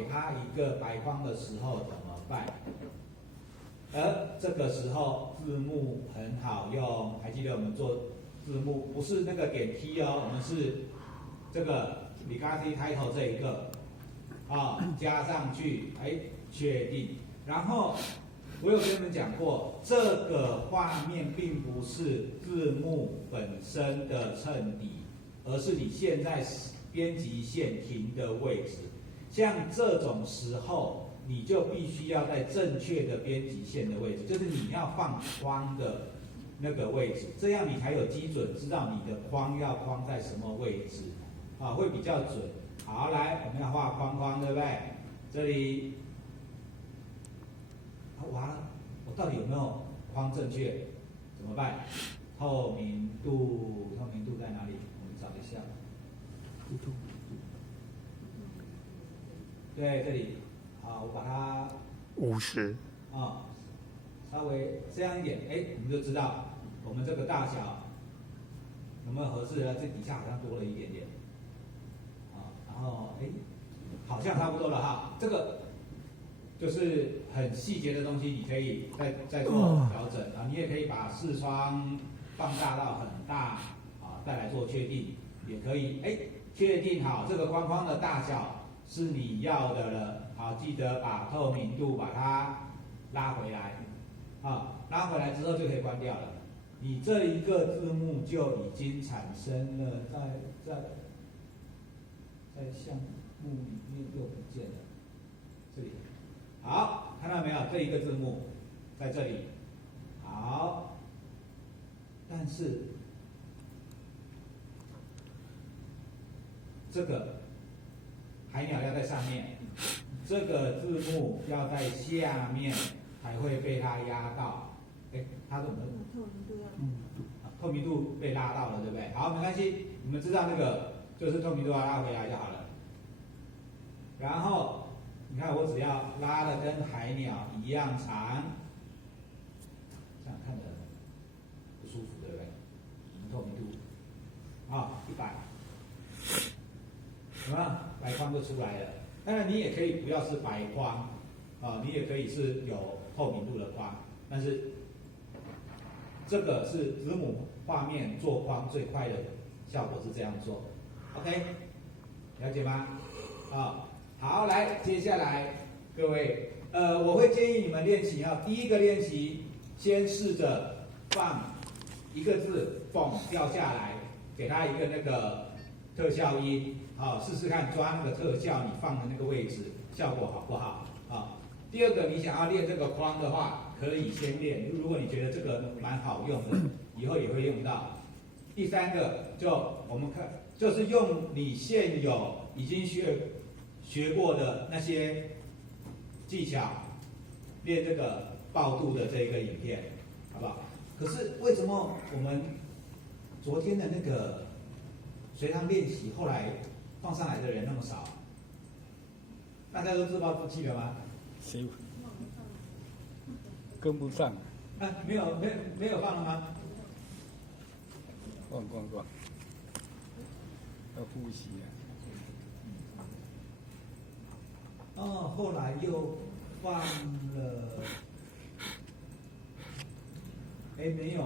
给它一个白框的时候怎么办？而这个时候字幕很好用，还记得我们做字幕不是那个点 T 哦，我们是这个 Legacy Title 这一个加上去，确定。然后我有跟你们讲过，这个画面并不是字幕本身的衬底，而是你现在编辑线停的位置。像这种时候，你就必须要在正确的编辑线的位置，就是你要放框的那个位置，这样你才有基准知道你的框要框在什么位置，会比较准。好，来，我们要画框框，对不对？这里，完了，我到底有没有框正确？怎么办？透明度在哪里？我们找一下。对，这里，我把它50稍微这样一点，我们就知道我们这个大小有没有合适呢？这底下好像多了一点点，然后好像差不多了哈。这个就是很细节的东西，你可以再做调整啊。你也可以把视窗放大到很大再来做确定，也可以确定好这个框框的大小是你要的了。好，记得把透明度把它拉回来，拉回来之后就可以关掉了。你这一个字幕就已经产生了，在项目里面又不见了，这里。好，看到没有？这一个字幕在这里。好，但是这个海鸟要在上面，这个字幕要在下面，才会被它压到。它怎么？透明度被拉到了，对不对？好，没关系，你们知道那个就是透明度要拉回来就好了。然后你看，我只要拉的跟海鸟一样长，这样看着不舒服，对不对？透明度100，什么白框就出来了。当然你也可以不要是白框你也可以是有透明度的框，但是这个是子母画面做框最快的效果是这样做 ，OK， 了解吗？好，来，接下来各位，我会建议你们练习第一个练习，先试着放一个字“蹦”掉下来，给它一个那个特效音，试试看抓那个特效，你放的那个位置效果好不好？第二个，你想要练这个框的话，可以先练。如果你觉得这个蛮好用的，以后也会用到。第三个，我们看，就是用你现有已经学过的那些技巧，练这个爆度的这个影片，好不好？可是为什么我们昨天的那个随堂练习后来放上来的人那么少？大家都自暴自弃了吗？谁跟不上？没有放了吗？放，要复习后来又放了，没有